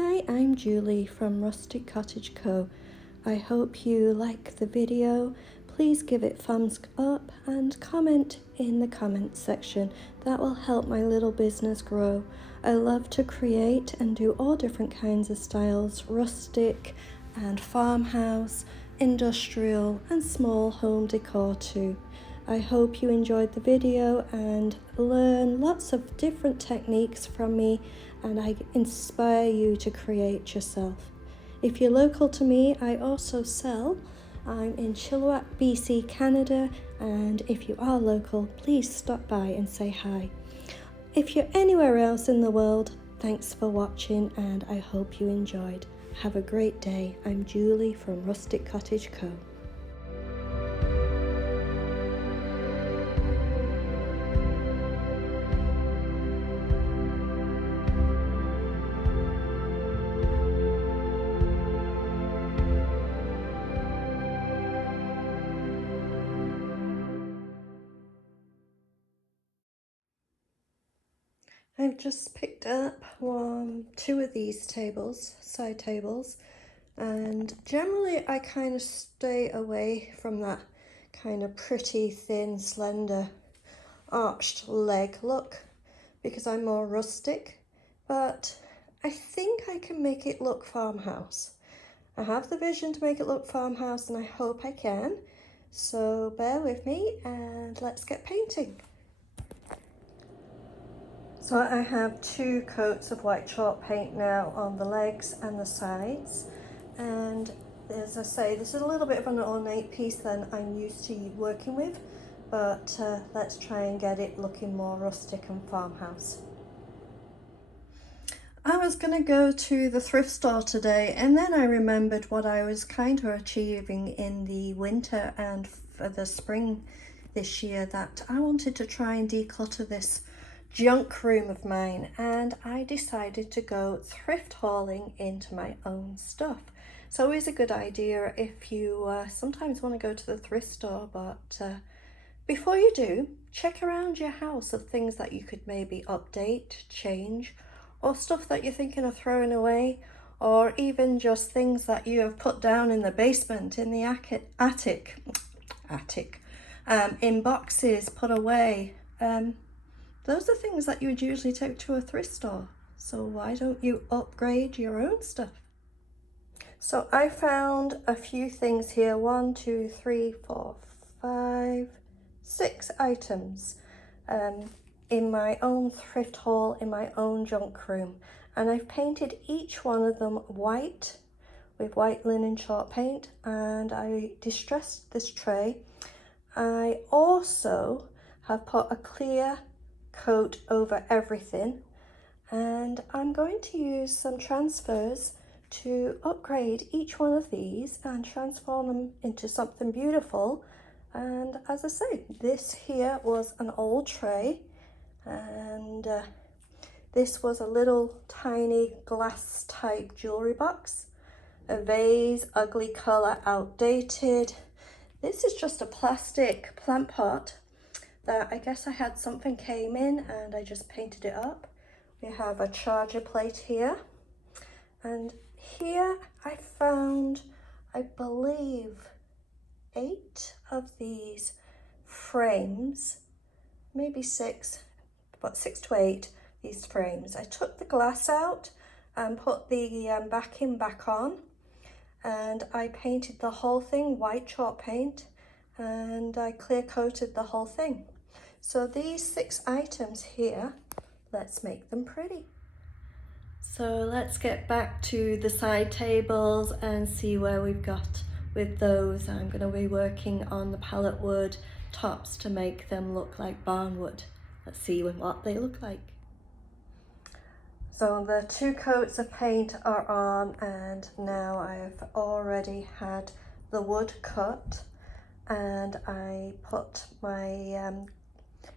Hi, I'm Julie from Rustic Cottage Co. I hope you like the video. Please give it thumbs up and comment in the comments section. That will help my little business grow. I love to create and do all different kinds of styles, rustic and farmhouse, industrial and small home decor too. I hope you enjoyed the video and learn lots of different techniques from me, and I inspire you to create yourself. If you're local to me, I also sell. I'm in Chilliwack, BC, Canada, and if you are local, please stop by and say hi. If you're anywhere else in the world, thanks for watching and I hope you enjoyed. Have a great day. I'm Julie from Rustic Cottage Co. I've just picked up two of these tables, side tables, and generally I kind of stay away from that kind of pretty, thin, slender, arched leg look because I'm more rustic, but I think I can make it look farmhouse. I have the vision to make it look farmhouse and I hope I can, so bear with me and let's get painting. So I have 2 coats of white chalk paint now on the legs and the sides, and as I say, this is a little bit of an ornate piece than I'm used to working with, but let's try and get it looking more rustic and farmhouse. I was going to go to the thrift store today and then I remembered what I was kind of achieving in the winter and for the spring this year, that I wanted to try and declutter this junk room of mine, and I decided to go thrift hauling into my own stuff. It's always a good idea if you sometimes want to go to the thrift store, but before you do, check around your house of things that you could maybe update, change, or stuff that you're thinking of throwing away, or even just things that you have put down in the basement, in the attic, in boxes put away. Those are things that you would usually take to a thrift store. So why don't you upgrade your own stuff? So I found a few things here, 1, 2, 3, 4, 5, 6 items in my own thrift haul, in my own junk room. And I've painted each one of them white with white linen chalk paint, and I distressed this tray. I also have put a clear coat over everything, and I'm going to use some transfers to upgrade each one of these and transform them into something beautiful. And as I say, this here was an old tray, and this was a little tiny glass type jewelry box, a vase, ugly color, outdated. This is just a plastic plant pot that I guess I had something came in and I just painted it up. We have a charger plate here, and here I found, I believe, 8 of these frames, maybe 6, but 6 to 8 these frames. I took the glass out and put the backing back on, and I painted the whole thing white chalk paint, and I clear coated the whole thing. So these 6 items here, let's make them pretty. So let's get back to the side tables and see where we've got with those. I'm going to be working on the pallet wood tops to make them look like barn wood. Let's see what they look like. So the 2 coats of paint are on, and now I've already had the wood cut, and I put my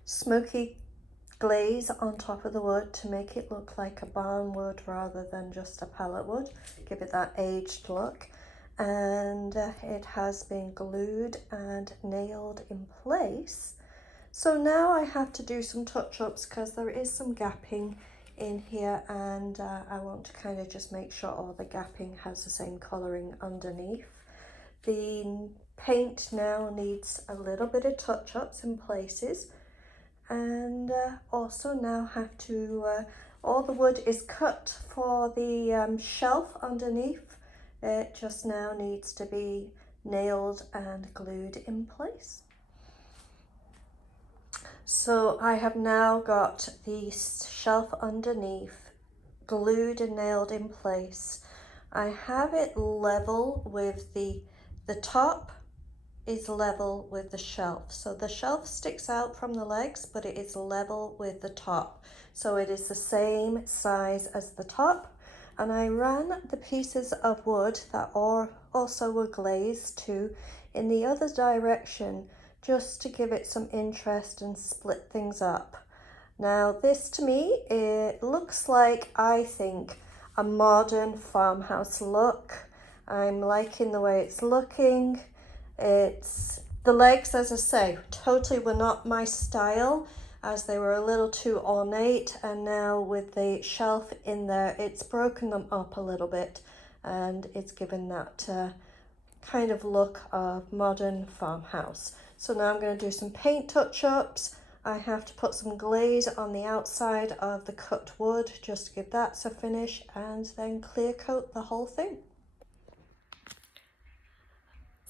smoky glaze on top of the wood to make it look like a barn wood rather than just a pallet wood, give it that aged look. And it has been glued and nailed in place. So now I have to do some touch-ups because there is some gapping in here, and I want to kind of just make sure all the gapping has the same colouring underneath. The paint now needs a little bit of touch-ups in places, and also now have to, all the wood is cut for the shelf underneath. It just now needs to be nailed and glued in place. So I have now got the shelf underneath glued and nailed in place. I have it level with the top is level with the shelf. So the shelf sticks out from the legs, but it is level with the top. So it is the same size as the top. And I ran the pieces of wood that also were glazed to in the other direction, just to give it some interest and split things up. Now this to me, it looks like, I think, a modern farmhouse look. I'm liking the way it's looking. The legs, as I say, totally were not my style, as they were a little too ornate, and now with the shelf in there, it's broken them up a little bit, and it's given that kind of look of modern farmhouse. So now I'm going to do some paint touch-ups. I have to put some glaze on the outside of the cut wood just to give that a finish, and then clear coat the whole thing.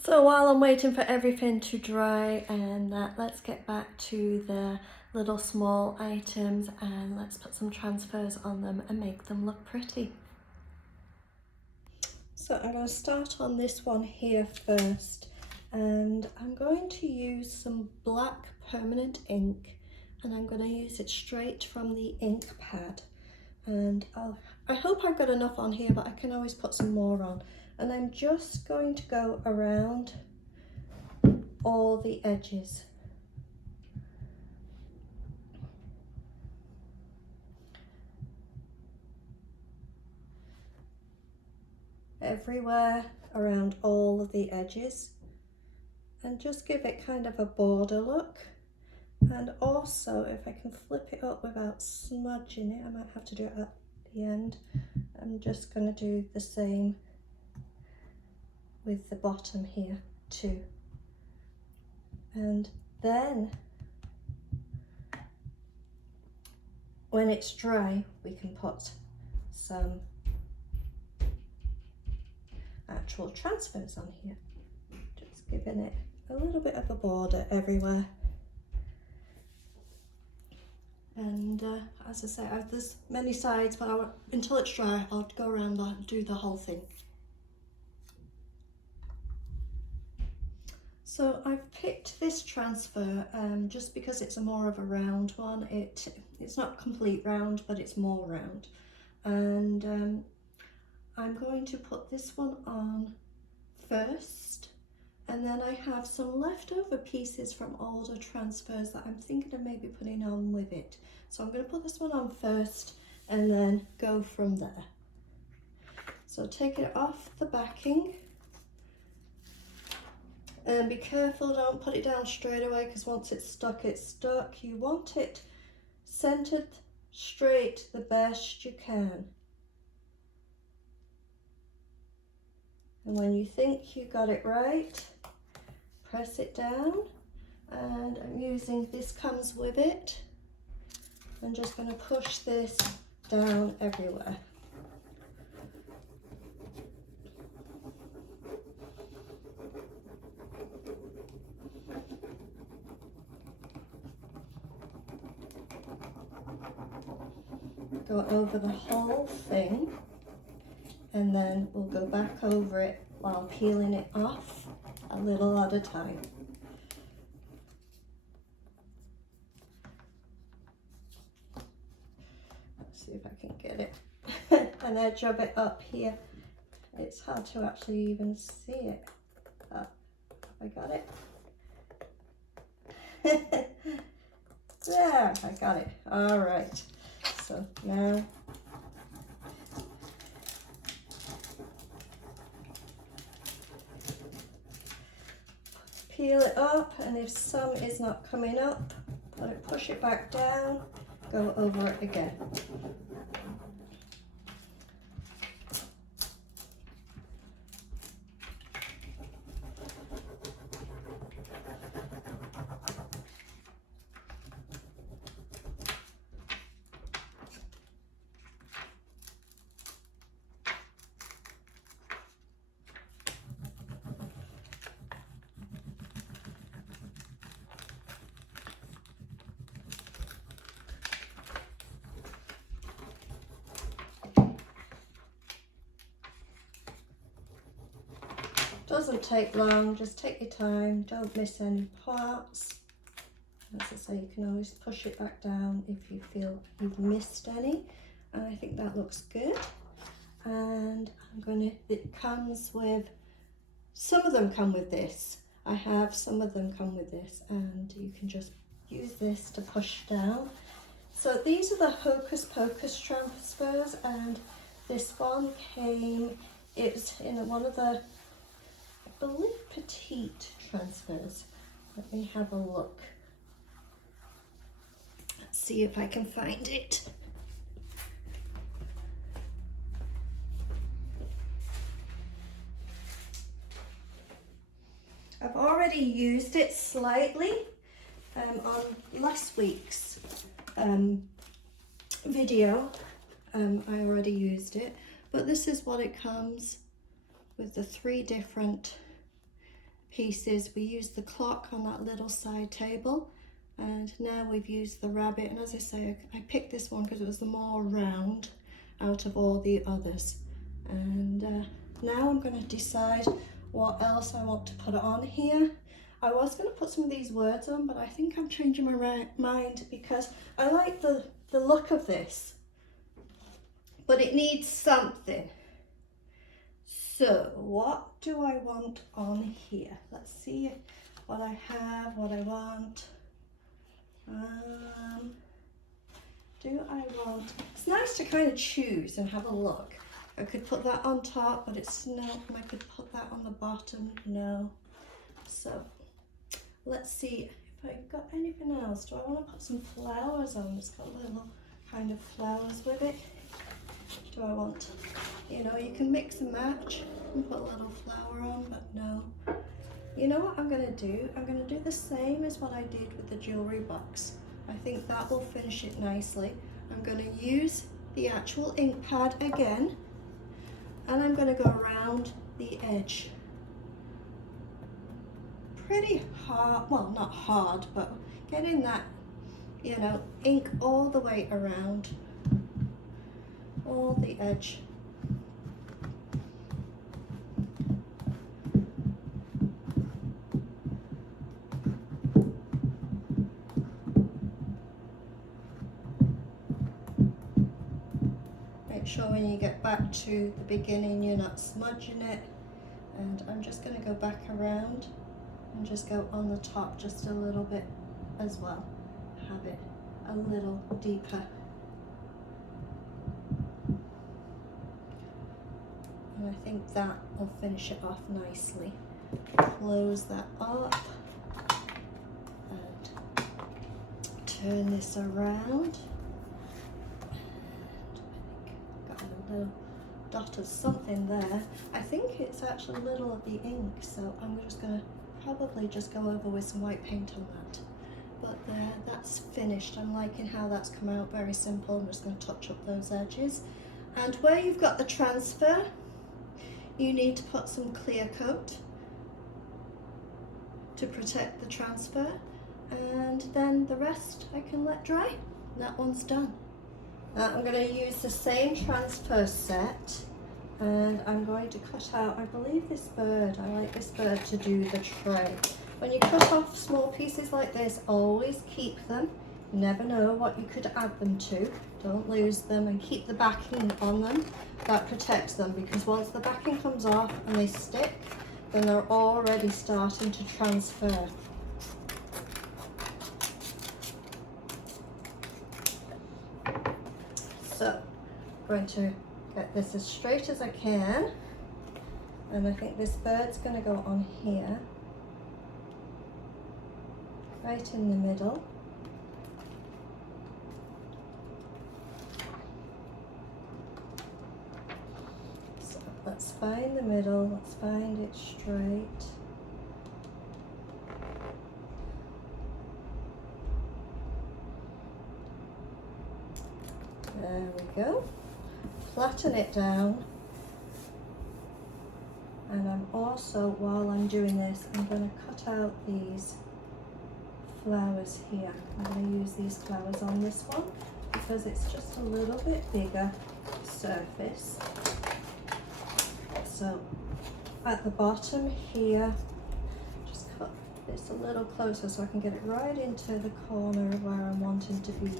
So while I'm waiting for everything to dry and that, let's get back to the little small items and let's put some transfers on them and make them look pretty. So I'm going to start on this one here first, and I'm going to use some black permanent ink, and I'm going to use it straight from the ink pad. And I hope I've got enough on here, but I can always put some more on. And I'm just going to go around all the edges. Everywhere around all of the edges, and just give it kind of a border look. And also, if I can flip it up without smudging it, I might have to do it at the end. I'm just going to do the same with the bottom here too. And then when it's dry, we can put some actual transfers on here, just giving it a little bit of a border everywhere. And as I say, there's many sides, but until it's dry, I'll go around and do the whole thing. So I've picked this transfer just because it's more of a round one. It's not complete round, but it's more round. And I'm going to put this one on first, and then I have some leftover pieces from older transfers that I'm thinking of maybe putting on with it. So I'm going to put this one on first and then go from there. So take it off the backing. And be careful, don't put it down straight away, because once it's stuck, it's stuck. You want it centered straight the best you can. And when you think you got it right, press it down. And I'm using, this comes with it. I'm just going to push this down everywhere. Go over the whole thing, and then we'll go back over it while peeling it off a little at a time. Let's see if I can get it an edge of it up here. It's hard to actually even see it. Have I got it? There, I got it. All right. So now peel it up, and if some is not coming up, push it back down, go over it again. Doesn't take long, just take your time, don't miss any parts. As I say, you can always push it back down if you feel you've missed any. And I think that looks good. And it comes with, some of them come with this. I have, some of them come with this, and you can just use this to push down. So these are the Hocus Pocus transfers, and this one came, it's in one of the, I believe, petite transfers. Let me have a look. Let's see if I can find it. I've already used it slightly on last week's video. I already used it, but this is what it comes with, the 3 different pieces. We used the clock on that little side table, and now we've used the rabbit. And as I say, I picked this one because it was the more round out of all the others. And now I'm going to decide what else I want to put on here. I was going to put some of these words on, but I think I'm changing my mind because I like the look of this, but it needs something. So what do I want on here? Let's see what I have, what I want. Do I want, it's nice to kind of choose and have a look. I could put that on top, but it's no, I could put that on the bottom, no. So let's see if I've got anything else. Do I want to put some flowers on? It's got little kind of flowers with it. Do I want, you know, you can mix and match and put a little flower on, but no. You know what I'm going to do? I'm going to do the same as what I did with the jewellery box. I think that will finish it nicely. I'm going to use the actual ink pad again, and I'm going to go around the edge. Pretty hard, well, not hard, but getting that, you know, ink all the way around, all the edge. Make sure when you get back to the beginning you're not smudging it. And I'm just going to go back around and just go on the top just a little bit as well. Have it a little deeper. And I think that will finish it off nicely. Close that up and turn this around. Little dot of something there. I think it's actually a little of the ink, so I'm just going to probably just go over with some white paint on that. But there, that's finished. I'm liking how that's come out, very simple. I'm just going to touch up those edges. And where you've got the transfer, you need to put some clear coat to protect the transfer, and then the rest I can let dry. That one's done. Now I'm going to use the same transfer set, and I'm going to cut out, I believe, this bird. I like this bird to do the tray. When you cut off small pieces like this, always keep them. You never know what you could add them to. Don't lose them, and keep the backing on them. That protects them, because once the backing comes off and they stick, then they're already starting to transfer. So I'm going to get this as straight as I can, and I think this bird's going to go on here, right in the middle. So let's find the middle, let's find it straight. There we go. Flatten it down. And I'm also, while I'm doing this, I'm going to cut out these flowers here. I'm going to use these flowers on this one because it's just a little bit bigger surface. So at the bottom here, just cut this a little closer so I can get it right into the corner where I'm wanting to be.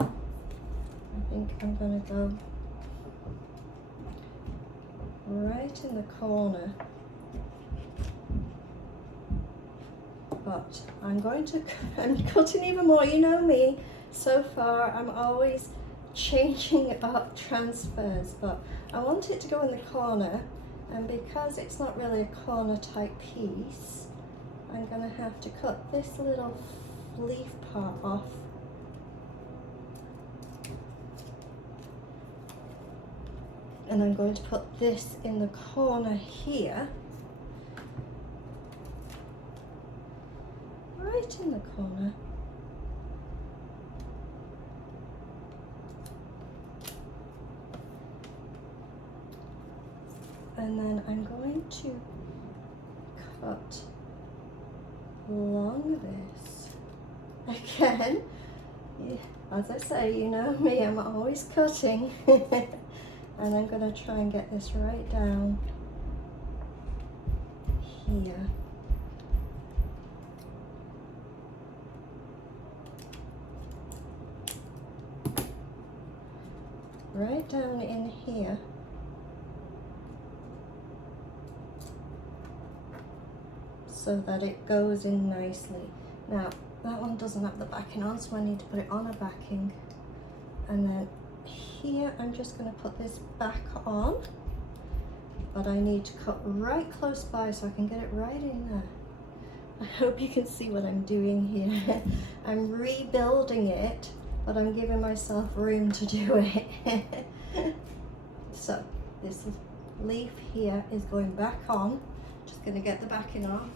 I think I'm going to go right in the corner, but I'm cutting even more. You know me, so far I'm always changing up transfers, but I want it to go in the corner, and because it's not really a corner type piece, I'm going to have to cut this little leaf part off. And I'm going to put this in the corner here, right in the corner. And then I'm going to cut along this. Again, as I say, you know me, I'm always cutting. And I'm going to try and get this right down here. Right down in here. So that it goes in nicely. Now, that one doesn't have the backing on, so I need to put it on a backing. And then here I'm just going to put this back on, but I need to cut right close by so I can get it right in there. I hope you can see what I'm doing here. I'm rebuilding it, but I'm giving myself room to do it. So this leaf here is going back on. Just going to get the backing off.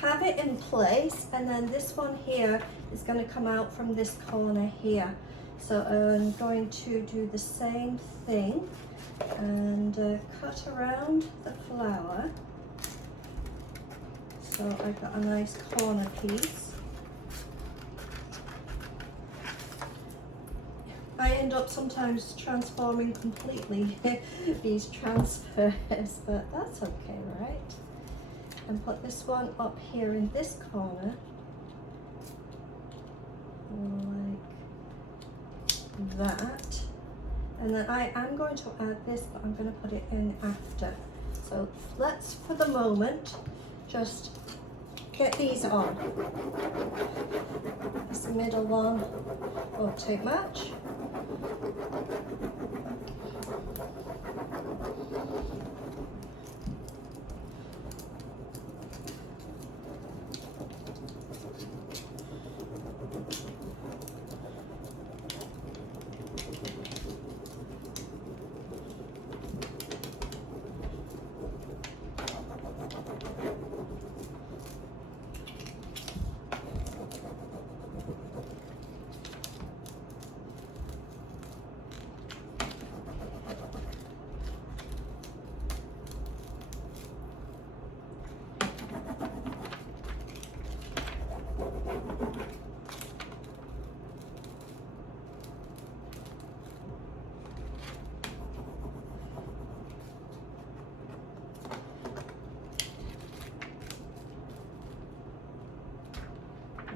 Have it in place, and then this one here is going to come out from this corner here. So I'm going to do the same thing and cut around the flower. So I've got a nice corner piece. I end up sometimes transforming completely these transfers, but that's okay, right? And put this one up here in this corner, like that. And then I am going to add this, but I'm going to put it in after. So let's, for the moment, just get these on. This middle one won't take much.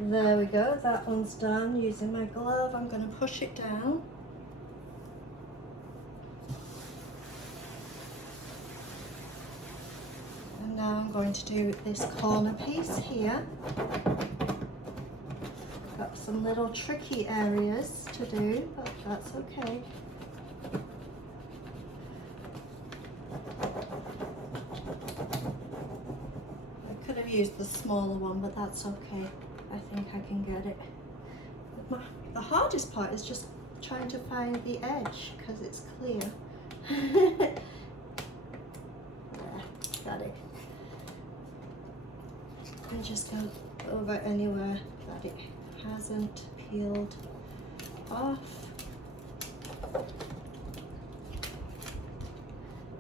There we go, that one's done. Using my glove, I'm going to push it down. And now I'm going to do this corner piece here. Got some little tricky areas to do, but that's okay. I could have used the smaller one, but that's okay. I think I can get it. The hardest part is just trying to find the edge because it's clear. There, got it. And just go over anywhere that it hasn't peeled off.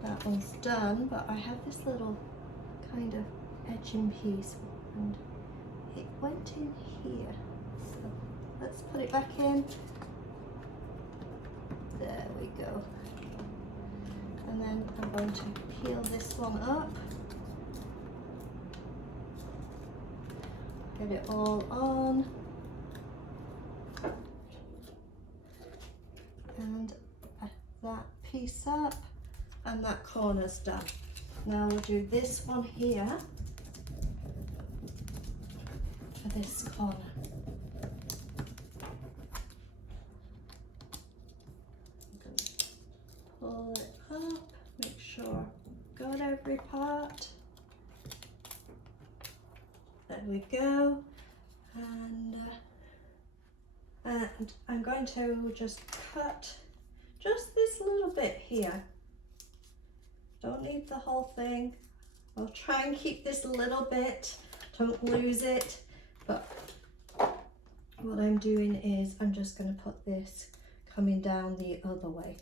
That that one's done, but I have this little kind of edging piece and it went in here. So let's put it back in. There we go. And then I'm going to peel this one up. Get it all on. And that piece up, and that corner's done. Now we'll do this one here for this corner. Pull it up, make sure I've got every part. There we go. And I'm going to just cut just this little bit here. Don't need the whole thing. I'll try and keep this a little bit, don't lose it. But what I'm doing is I'm just going to put this coming down the other way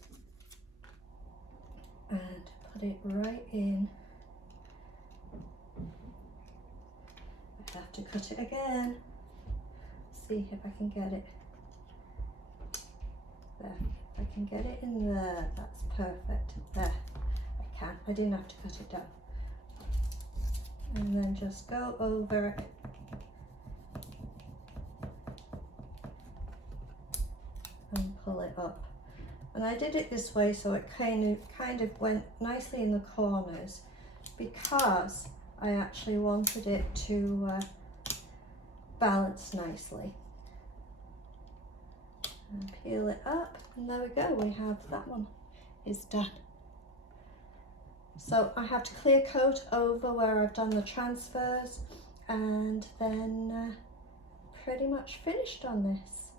and put it right in. I have to cut it again. See if I can get it. There, if I can get it in there, that's perfect. There, I can. I didn't have to cut it down. And then just go over it. And pull it up. And I did it this way so it kind of went nicely in the corners because I actually wanted it to balance nicely. And peel it up, and there we go, we have that one is done. So I have to clear coat over where I've done the transfers, and then pretty much finished on this.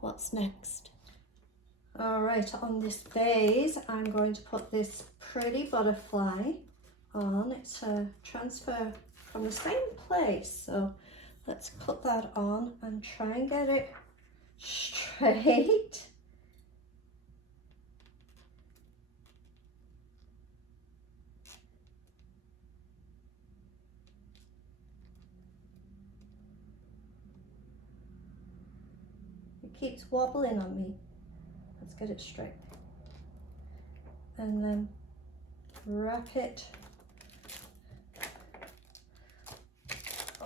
What's next? All right, on this vase I'm going to put this pretty butterfly on. It's a transfer from the same place, so let's put that on and try and get it straight. It keeps wobbling on me. Let's get it straight. And then wrap it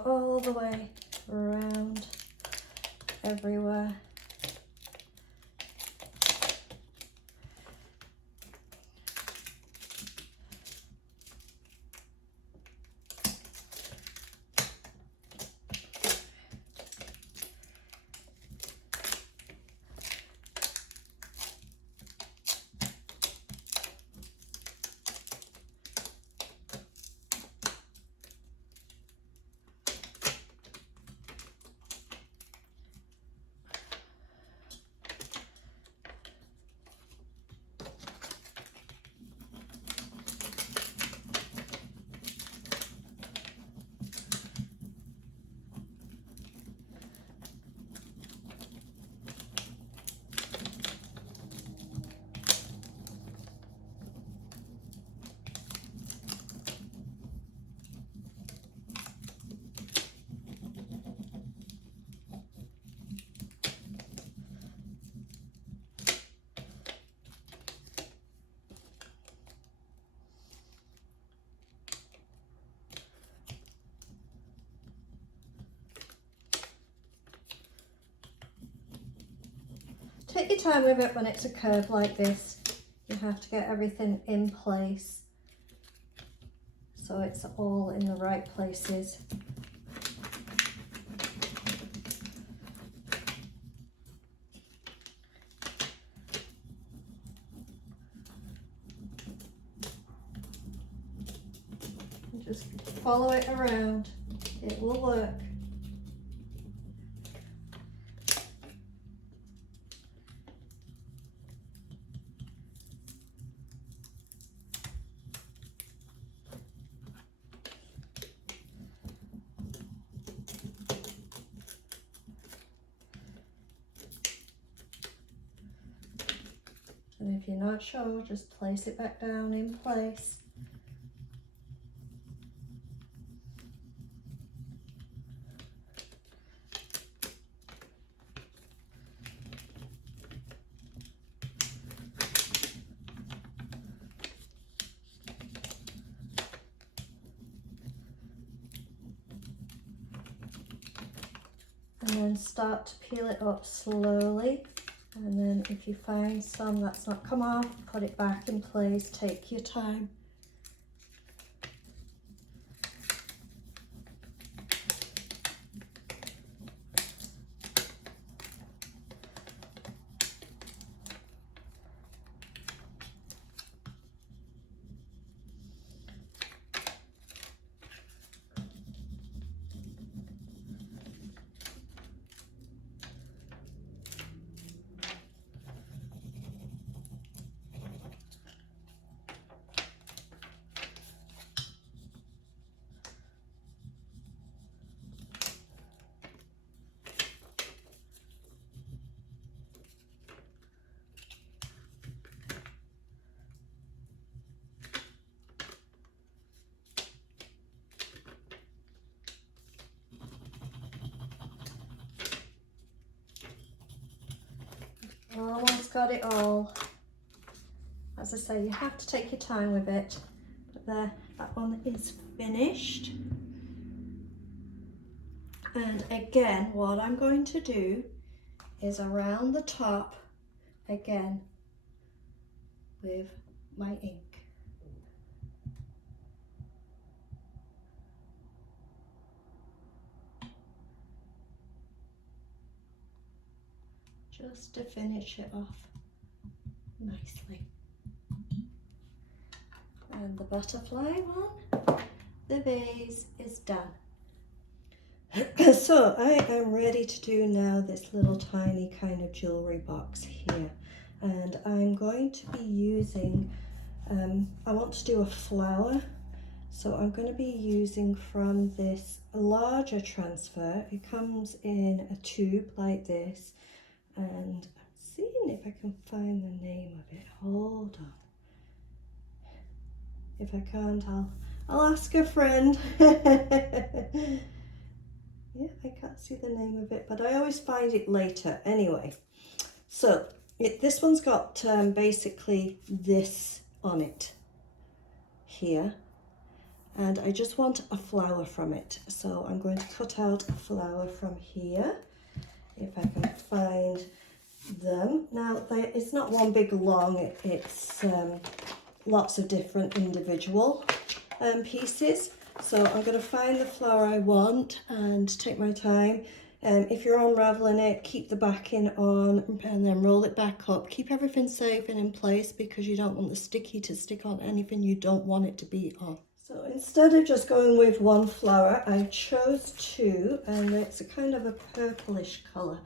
all the way around everywhere. Take your time with it when it's a curve like this. You have to get everything in place so it's all in the right places. And just follow it around. It will work. And if you're not sure, just place it back down in place. And then start to peel it up slowly. And then if you find some that's not come off, put it back in place, take your time. Almost got it all. As I say, you have to take your time with it. But there, that one is finished. And again, what I'm going to do is around the top again with my ink. Just to finish it off nicely. And the butterfly one, the vase is done. So I am ready to do now this little tiny kind of jewelry box here. And I'm going to be using, I want to do a flower. So I'm going to be using from this larger transfer. It comes in a tube like this. And I'm seeing if I can find the name of it. Hold on. If I can't, I'll ask a friend. Yeah, I can't see the name of it, but I always find it later. Anyway, so this one's got basically this on it here. And I just want a flower from it. So I'm going to cut out a flower from here. If I can find them. Now, it's not one big long, it's lots of different individual pieces. So I'm going to find the flower I want and take my time. If you're unraveling it, keep the backing on and then roll it back up. Keep everything safe and in place because you don't want the sticky to stick on anything you don't want it to be on. So instead of just going with one flower, I chose two, and it's a kind of a purplish colour.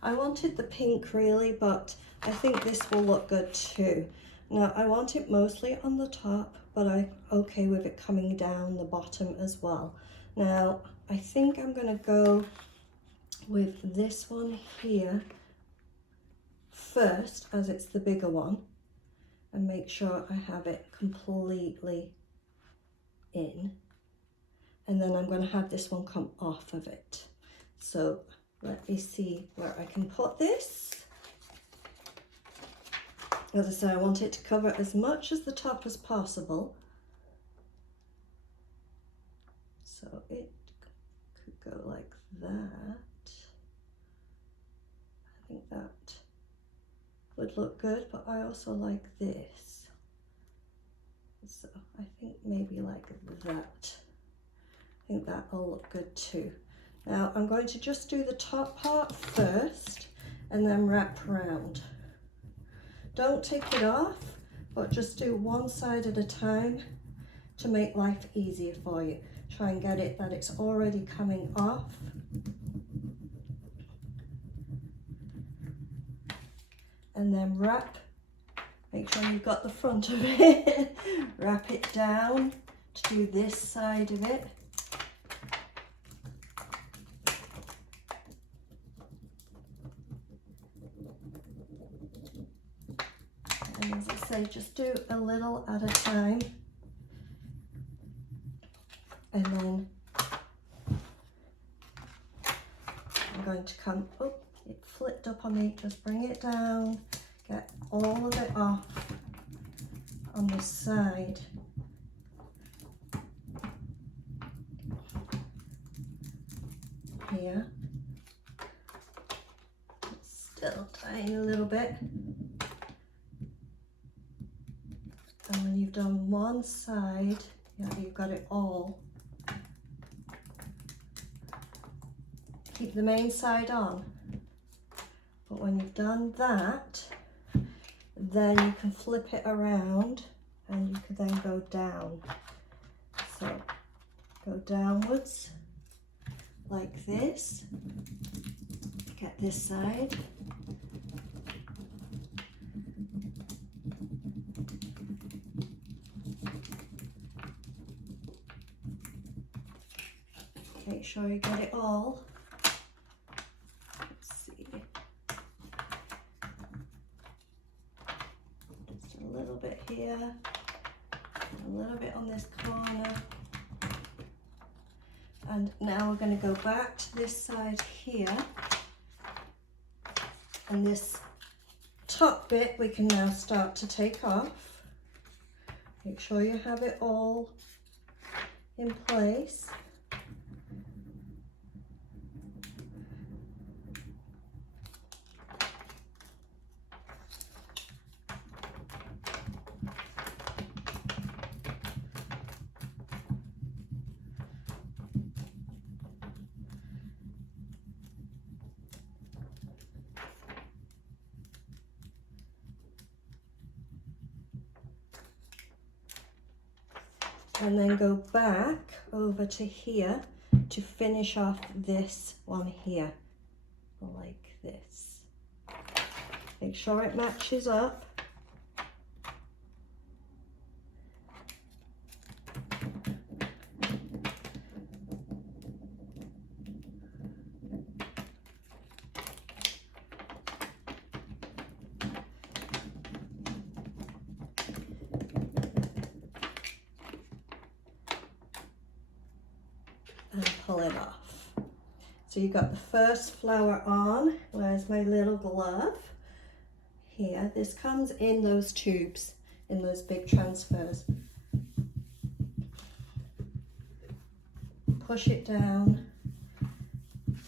I wanted the pink really, but I think this will look good too. Now I want it mostly on the top, but I'm okay with it coming down the bottom as well. Now I think I'm going to go with this one here first, as it's the bigger one, and make sure I have it completely in, and then I'm going to have this one come off of it. So let me see where I can put this. As I say, I want it to cover as much as the top as possible. So it could go like that. I think that would look good, but I also like this. So I think maybe like that. I think that'll look good too. Now I'm going to just do the top part first and then wrap around. Don't take it off, but just do one side at a time to make life easier for you. Try and get it that it's already coming off. And then wrap. Make sure you've got the front of it. Wrap it down to do this side of it. And as I say, just do a little at a time. And then I'm going to come, oh, it flipped up on me, just bring it down, get all of it off on this side. Here. It's still tiny little bit. And when you've done one side, yeah, you've got it all. Keep the main side on. But when you've done that, then you can flip it around and you can then go down. So go downwards like this. Get this side. Make sure you get it all. Let's see. Just a little bit here, a little bit on this corner. And now we're going to go back to this side here. And this top bit we can now start to take off. Make sure you have it all in place. And then go back over to here to finish off this one here, like this. Make sure it matches up. And pull it off. So you've got the first flower on. Where's my little glove? Here, this comes in those tubes, in those big transfers. Push it down.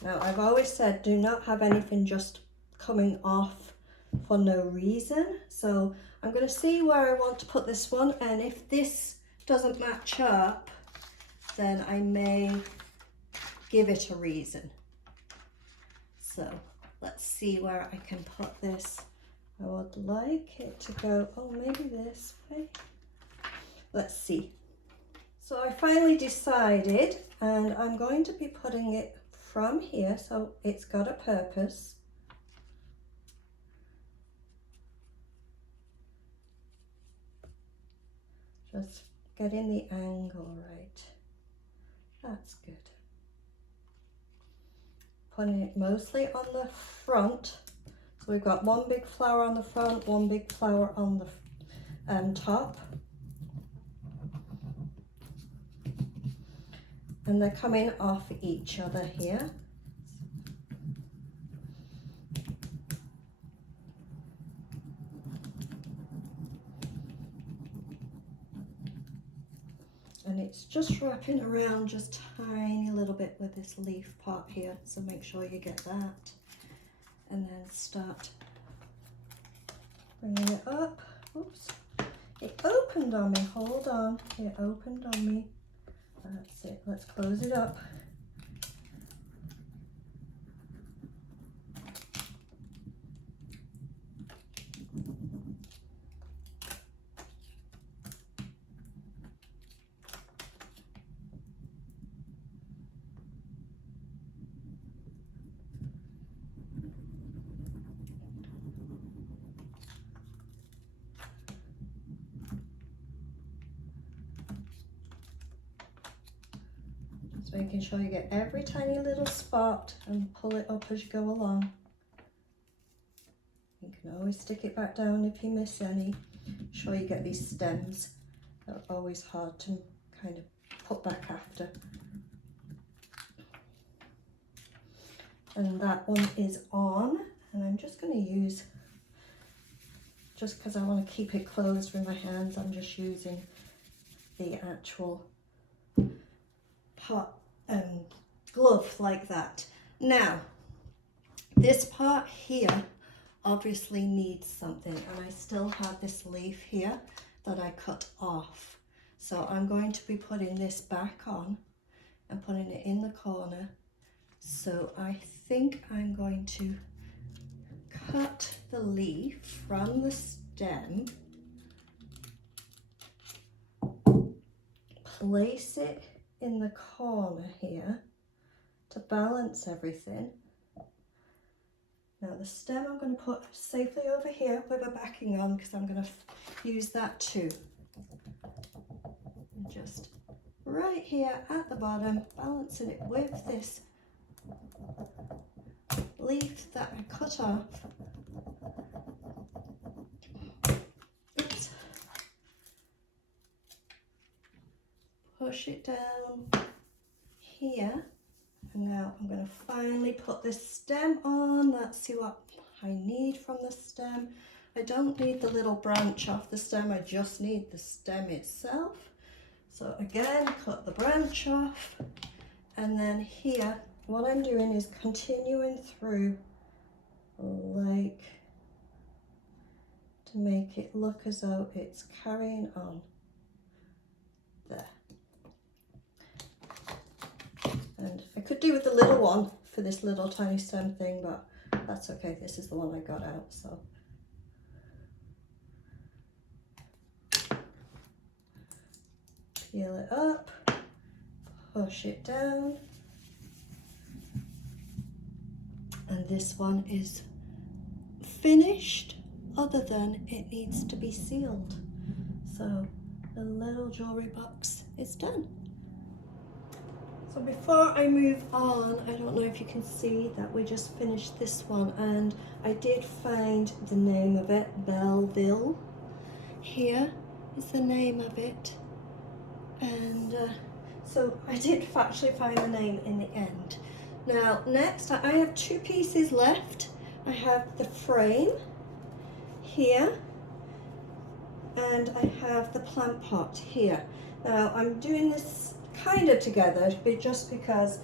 Now I've always said do not have anything just coming off for no reason. So I'm going to see where I want to put this one, and if this doesn't match up, then I may give it a reason. So let's see where I can put this. I would like it to go, oh, maybe this way. Let's see. So I finally decided, and I'm going to be putting it from here, so it's got a purpose. Just getting the angle right. That's good. Putting it mostly on the front. So we've got one big flower on the front, one big flower on the top. And they're coming off each other here. And it's just wrapping around just tiny little bit with this leaf part here, so make sure you get that. And then start bringing it up. Oops, it opened on me, hold on, it opened on me. That's it, let's close it up. Making sure you get every tiny little spot and pull it up as you go along. You can always always stick it back down if you miss any. Sure you get these stems. They're always hard to kind of put back after. And that one is on, and I'm just going to use, just because I want to keep it closed with my hands, I'm just using the actual pot glove like that. Now, this part here obviously needs something, and I still have this leaf here that I cut off. So I'm going to be putting this back on and putting it in the corner. So I think I'm going to cut the leaf from the stem, place it in the corner here to balance everything. Now the stem I'm going to put safely over here with a backing on, because I'm going to use that too. And just right here at the bottom, balancing it with this leaf that I cut off. Oops. Push it down here, and now I'm going to finally put this stem on. Let's see what I need from the stem. I don't need the little branch off the stem, I just need the stem itself. So again, cut the branch off, and then here what I'm doing is continuing through, like, to make it look as though it's carrying on there. And I could do with the little one for this little tiny stem thing, but that's okay. This is the one I got out, so. Peel it up, push it down. And this one is finished, other than it needs to be sealed. So the little jewelry box is done. So before I move on, I don't know if you can see that we just finished this one, and I did find the name of it. Belleville. Here is the name of it. And so I did actually find the name in the end. Now next I have two pieces left. I have the frame here, and I have the plant pot here. Now I'm doing this kind of together just because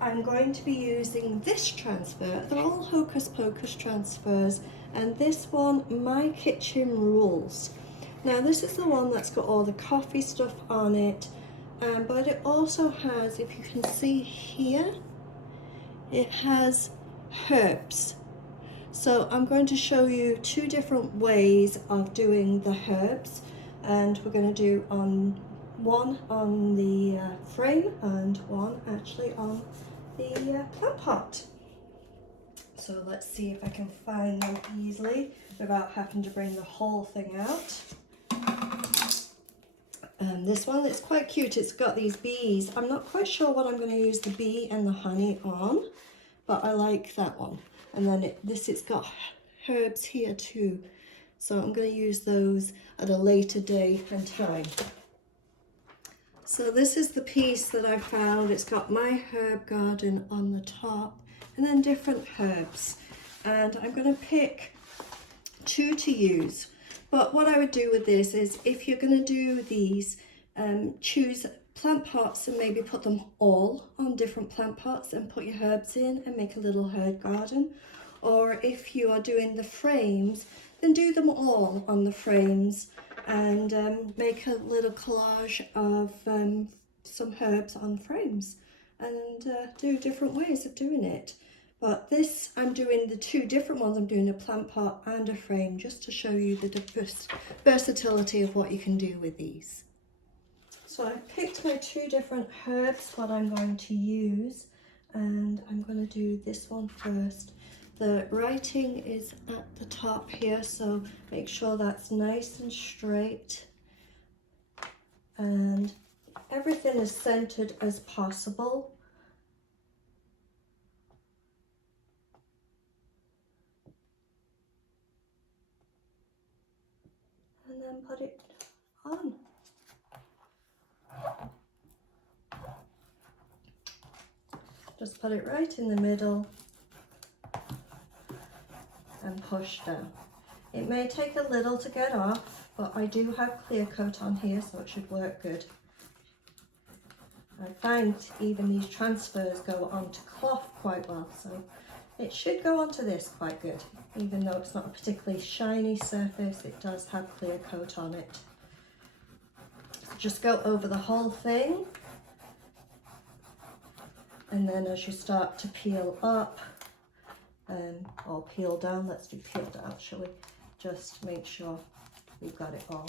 I'm going to be using this transfer. They're all Hocus Pocus transfers, and this one, My Kitchen Rules. Now this is the one that's got all the coffee stuff on it, but it also has, if you can see here, it has herbs. So I'm going to show you two different ways of doing the herbs, and we're going to do one on the frame and one actually on the plant pot. So let's see if I can find them easily without having to bring the whole thing out. This one, it's quite cute. It's got these bees. I'm not quite sure what I'm going to use the bee and the honey on, but I like that one. And then it's got herbs here too. So I'm going to use those at a later day and time. So this is the piece that I found. It's got My Herb Garden on the top, and then different herbs. And I'm going to pick two to use. But what I would do with this is, if you're going to do these, choose plant pots and maybe put them all on different plant pots and put your herbs in and make a little herb garden. Or if you are doing the frames, then do them all on the frames and make a little collage of some herbs on frames, and do different ways of doing it. But this, I'm doing the two different ones. I'm doing a plant pot and a frame, just to show you the versatility of what you can do with these. So I picked my two different herbs, what I'm going to use, and I'm going to do this one first. The writing is at the top here, so make sure that's nice and straight, and everything is centered as possible. then put it on. Just put it right in the middle and push down. It may take a little to get off, but I do have clear coat on here, so it should work good. I find even these transfers go onto cloth quite well, so it should go onto this quite good. Even though it's not a particularly shiny surface, it does have clear coat on it. So just go over the whole thing, and then as you start to peel up, or peel down, let's do peel down, shall we? Just make sure we've got it all.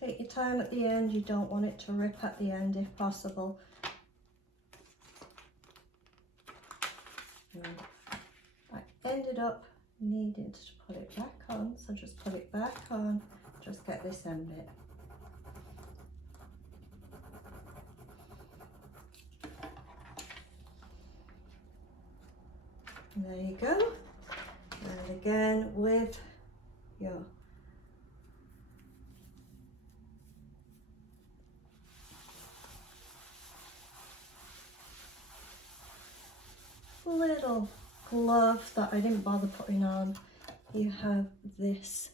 Take your time at the end, you don't want it to rip at the end if possible. And I ended up needing to put it back on, so just put it back on, just get this end bit. And there you go. And again with your little glove that I didn't bother putting on, you have this,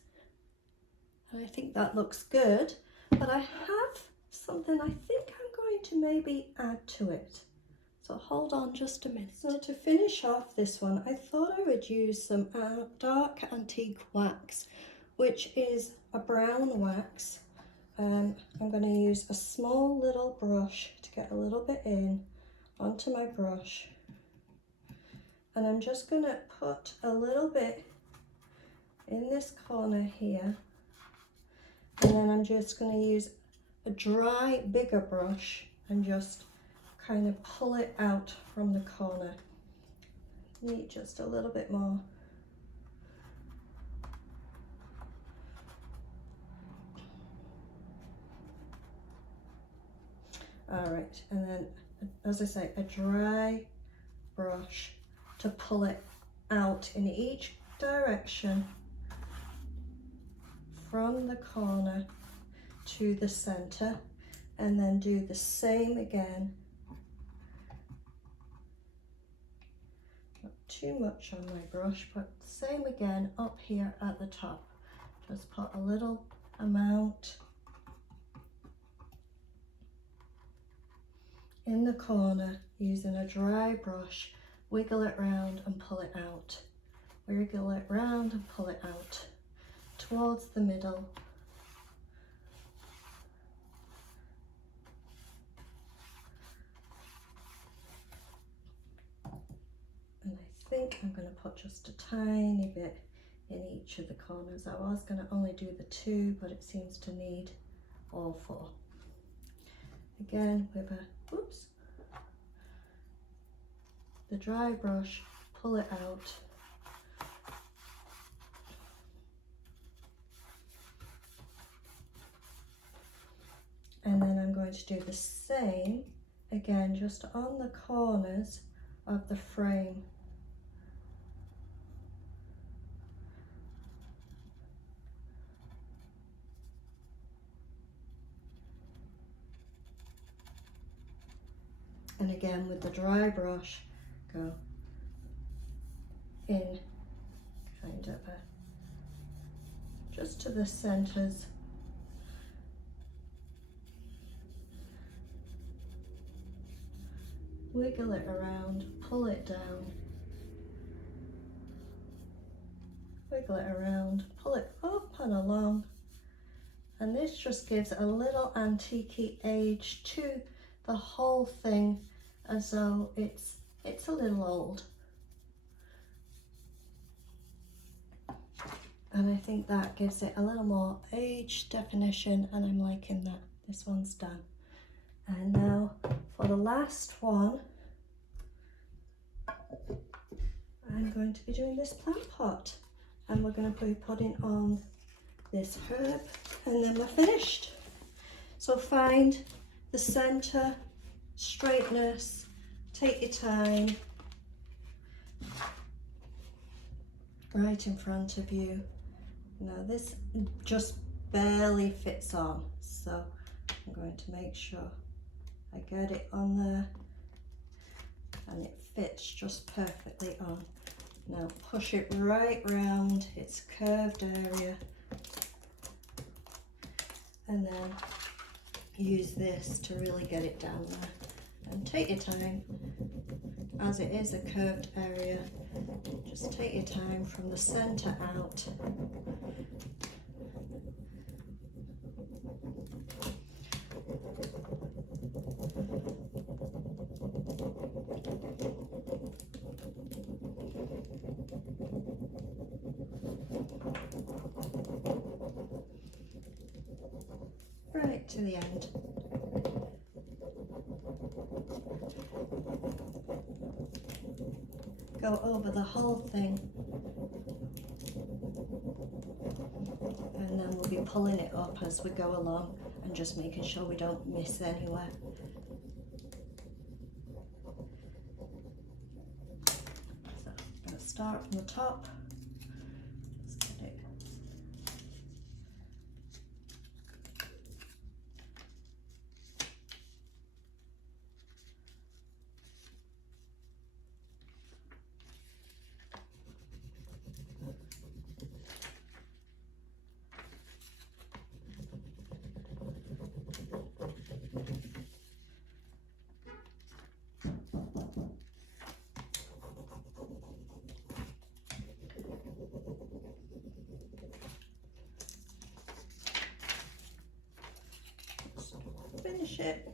and I think that looks good, but I have something I think I'm going to maybe add to it, so hold on just a minute. So to finish off this one, I thought I would use some dark antique wax, which is a brown wax. I'm going to use a small little brush to get a little bit in onto my brush. And I'm just going to put a little bit in this corner here, and then I'm just going to use a dry, bigger brush and just kind of pull it out from the corner. Need just a little bit more. All right, and then, as I say, a dry brush to pull it out in each direction from the corner to the center, and then do the same again. Not too much on my brush, but same again up here at the top. Just put a little amount in the corner using a dry brush. Wiggle it round and pull it out. Wiggle it round and pull it out towards the middle. And I think I'm going to put just a tiny bit in each of the corners. I was going to only do the 2, but it seems to need all 4. Again with a, oops, the dry brush, pull it out. And then I'm going to do the same again, just on the corners of the frame. And again with the dry brush, go in kind of just to the centers. Wiggle it around, pull it down. Wiggle it around, pull it up and along. And this just gives a little antique-y edge to the whole thing, as though it's a little old. And I think that gives it a little more age definition, and I'm liking that. This one's done. And now for the last one, I'm going to be doing this plant pot, and we're going to be putting on this herb, and then we're finished. So find the center, straightness, take your time, right in front of you. Now this just barely fits on, so I'm going to make sure I get it on there and it fits just perfectly on. Now push it right round its curved area, and then use this to really get it down there. And take your time, as it is a curved area, just take your time from the center out. Right to the end. Go over the whole thing, and then we'll be pulling it up as we go along and just making sure we don't miss anywhere. So I'm going to start from the top. Let's get it. Finish it.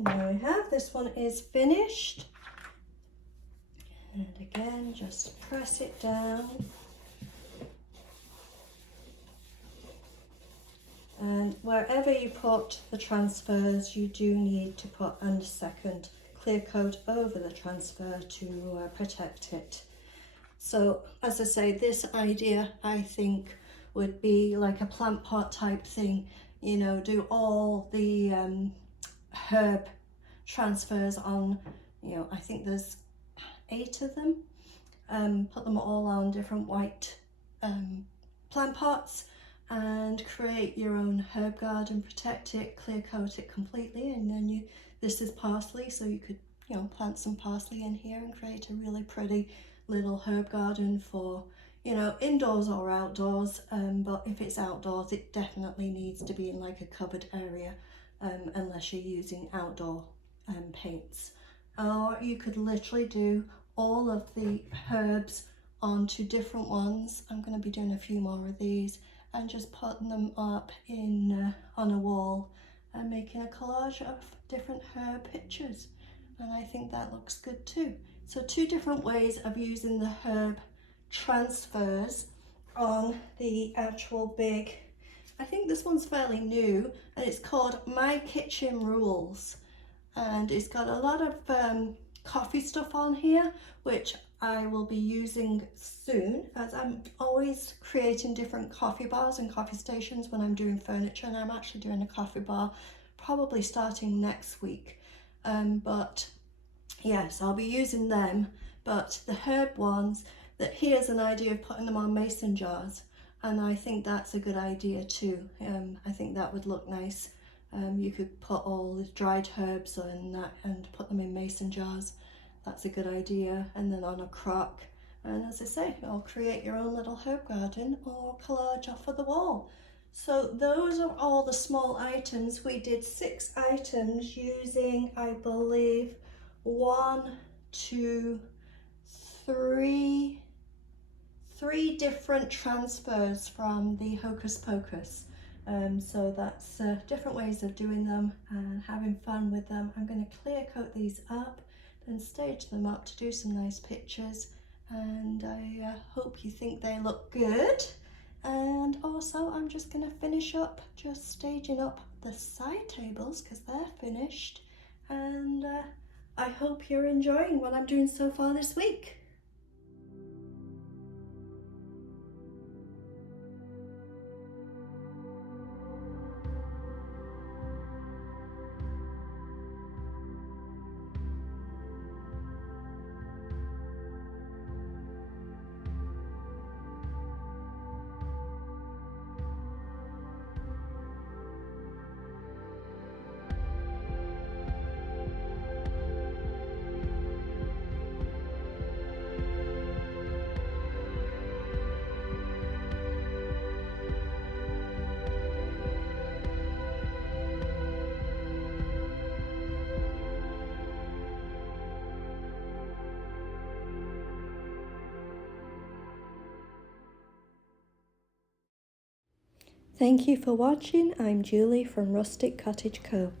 There we have, this one is finished. And again, just press it down. And wherever you put the transfers, you do need to put a second clear coat over the transfer to protect it. So as I say, this idea I think would be like a plant pot type thing, you know, do all the herb transfers on, you know, I think there's 8 of them, put them all on different white plant pots and create your own herb garden, protect it, clear coat it completely, and then this is parsley, so you could, you know, plant some parsley in here and create a really pretty little herb garden for, you know, indoors or outdoors, but if it's outdoors it definitely needs to be in like a covered area, unless you're using outdoor paints. or you could literally do all of the herbs onto different ones. I'm going to be doing a few more of these and just putting them up in on a wall and making a collage of different herb pictures, and I think that looks good too. So two different ways of using the herb transfers on the actual big, I think this one's fairly new, and it's called My Kitchen Rules, and it's got a lot of coffee stuff on here, which I will be using soon, as I'm always creating different coffee bars and coffee stations when I'm doing furniture, and I'm actually doing a coffee bar probably starting next week. But yes, I'll be using them, but the herb ones, that here's an idea of putting them on mason jars, and I think that's a good idea too. I think that would look nice. You could put all the dried herbs and that and put them in mason jars. That's a good idea. And then on a crock, and as I say, you'll create your own little herb garden or collage off of the wall. So those are all the small items. We did 6 items using, I believe, 1, 2, 3 different transfers from the Hocus Pocus. So that's different ways of doing them and having fun with them. I'm going to clear coat these up, then stage them up to do some nice pictures, and I hope you think they look good. And also I'm just going to finish up just staging up the side tables because they're finished, and I hope you're enjoying what I'm doing so far this week. Thank you for watching. I'm Julie from Rustic Cottage Co.